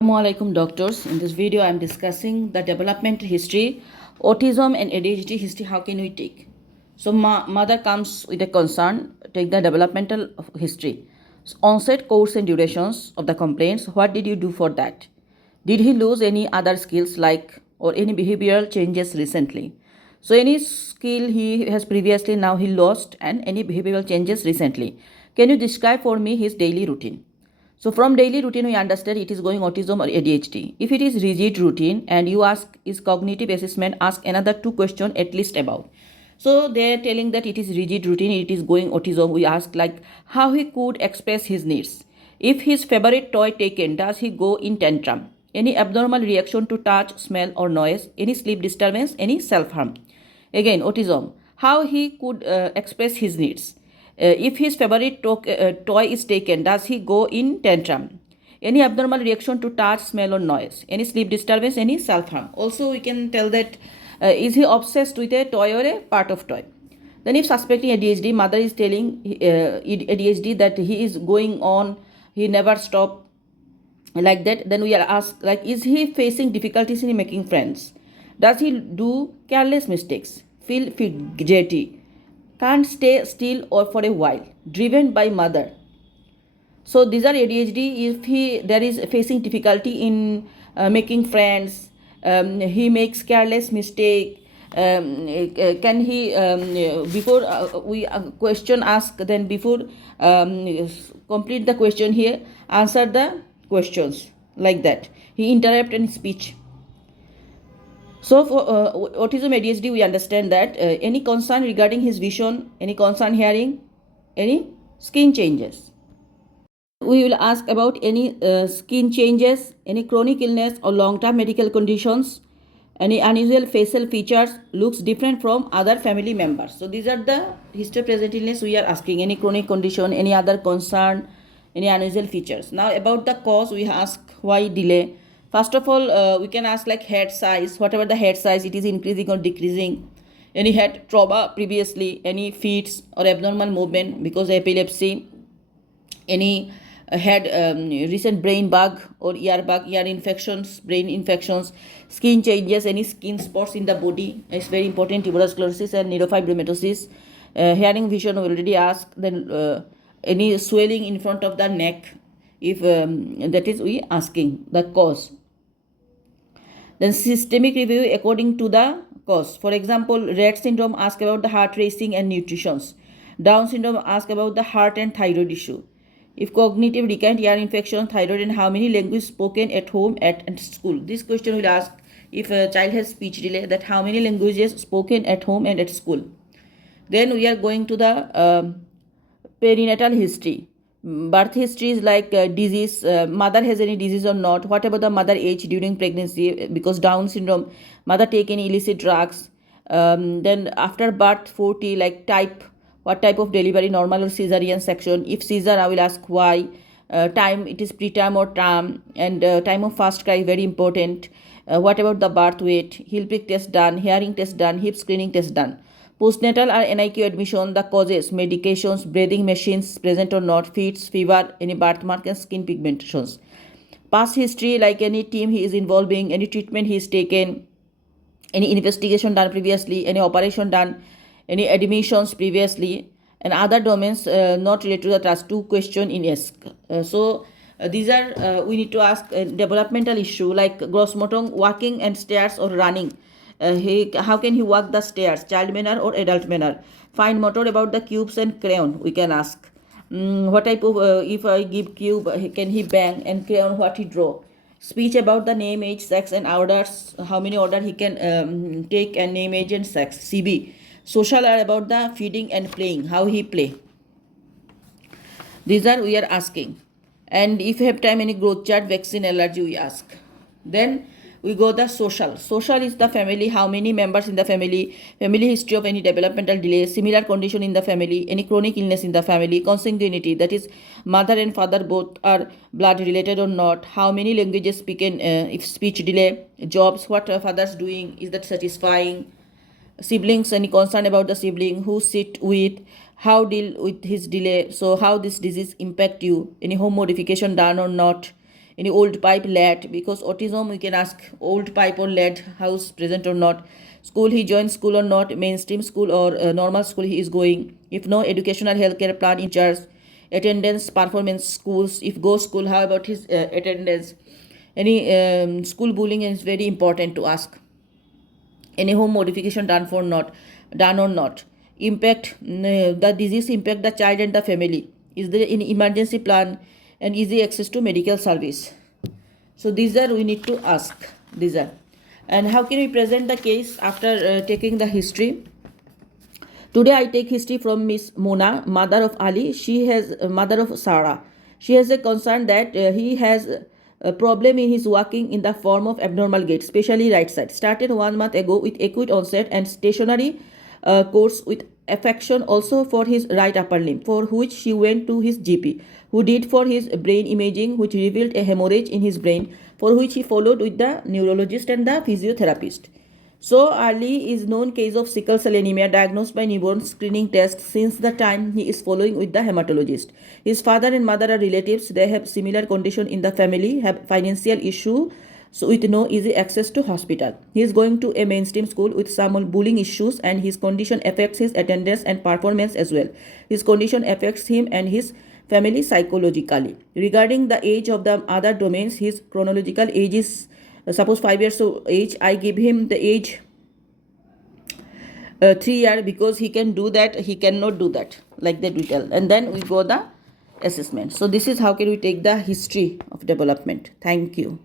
Assalamualaikum doctors. In this video, I am discussing the development history, autism and ADHD history. How can we take? So, mother comes with a concern. Take the developmental history, onset, course, and durations of the complaints. What did you do for that? Did he lose any other skills like or any behavioral changes recently? So, any skill he has previously now he lost, and any behavioral changes recently. Can you describe for me his daily routine? So from daily routine, we understand it is going autism or ADHD. If it is rigid routine and you ask is cognitive assessment, ask another two questions at least about. So they are telling that it is rigid routine, it is going autism. We ask like how he could express his needs. If his favorite toy taken, does he go in tantrum? Any abnormal reaction to touch, smell or noise? Any sleep disturbance? Any self-harm? Again, autism. How he could express his needs. If his favorite toy is taken, does he go in tantrum? Any abnormal reaction to touch, smell, or noise? Any sleep disturbance? Any self harm? Also, we can tell that is he obsessed with a toy or a part of toy? Then, if suspecting ADHD, mother is telling ADHD that he is going on, he never stop like that. Then we are asked like, is he facing difficulties in making friends? Does he do careless mistakes? Feel fidgety? Can't stay still or for a while, driven by mother. So these are ADHD. If he there is facing difficulty in making friends, he makes careless mistake. Can he before we question ask, then before complete the question here, answer the questions like that. He interrupt in speech. So for autism ADHD, we understand that any concern regarding his vision, any concern hearing, any skin changes. We will ask about any skin changes, any chronic illness or long-term medical conditions, any unusual facial features, looks different from other family members. So these are the history present illness we are asking, any chronic condition, any other concern, any unusual features. Now about the cause, we ask why delay. First of all, we can ask like head size, whatever the head size, it is increasing or decreasing. Any head trauma previously, any fits or abnormal movement because of epilepsy, any had recent brain bug or ear bug, ear infections, brain infections, skin changes, any skin spots in the body. It's very important, tuberous sclerosis and neurofibromatosis. Hearing vision, we already asked. Then any swelling in front of the neck, if that is we asking the cause. Then systemic review according to the cause. For example, Rett syndrome ask about the heart racing and nutrition. Down syndrome ask about the heart and thyroid issue. If cognitive recurrent ear infection, thyroid, and how many languages spoken at home and school. This question will ask if a child has speech delay, that how many languages spoken at home and at school. Then we are going to the perinatal history. Birth history is like disease, mother has any disease or not, what about the mother age during pregnancy, because Down syndrome, mother take any illicit drugs. Then after birth 40, like type, what type of delivery, normal or cesarean section. If caesar, I will ask why. Time, it is preterm or term, and time of first cry, very important. What about the birth weight, heel prick test done, hearing test done, hip screening test done. Postnatal or NICU admission, the causes, medications, breathing machines present or not, fits, fever, any birthmark and skin pigmentations. Past history, like any team he is involving, any treatment he is taken, any investigation done previously, any operation done, any admissions previously, and other domains not related to the task. Two question in ask. These are we need to ask developmental issue like gross motor, walking and stairs or running. How can he walk the stairs, child manner or adult manner. Fine motor about the cubes and crayon, we can ask. What type of if I give cube, can he bang, and crayon what he draw. Speech about the name, age, sex and orders, how many order he can take, and name, age and sex. CB. Social are about the feeding and playing, how he play. These are we are asking. And if you have time, any growth chart, vaccine, allergy, we ask. Then we go the social. Social is the family, how many members in the family history of any developmental delay, similar condition in the family, any chronic illness in the family, consanguinity, that is mother and father both are blood related or not, how many languages spoken, if speech delay, jobs, what father's doing, is that satisfying, siblings, any concern about the sibling, who sit with, how deal with his delay, so how this disease impact you, any home modification done or not, any old pipe, lad, because autism we can ask old pipe or lad, house present or not, school he joins school or not, mainstream school or normal school he is going, if no educational healthcare plan in charge, attendance, performance, schools, if go school, how about his attendance, any school bullying is very important to ask, any home modification done or not, impact the disease impact the child and the family, is there any emergency plan, and easy access to medical service. So these are we need to ask, these are. And how can we present the case after taking the history? Today I take history from Miss Mona, mother of Ali. She has mother of Sarah. She has a concern that he has a problem in his walking in the form of abnormal gait, especially right side. Started 1 month ago with acute onset and stationary course with affection also for his right upper limb, for which she went to his GP, who did for his brain imaging, which revealed a hemorrhage in his brain, for which he followed with the neurologist and the physiotherapist. So Ali is known case of sickle cell anemia diagnosed by newborn screening test since the time he is following with the hematologist. His father and mother are relatives. They have similar condition in the family, have financial issue, so with no easy access to hospital. He is going to a mainstream school with some bullying issues, and his condition affects his attendance and performance as well. His condition affects him and his family psychologically. Regarding the age of the other domains, his chronological age is suppose 5 years of age, I give him the age 3 year, because he can do that, he cannot do that, like that we tell, and then we go the assessment. So this is how can we take the history of development. Thank you.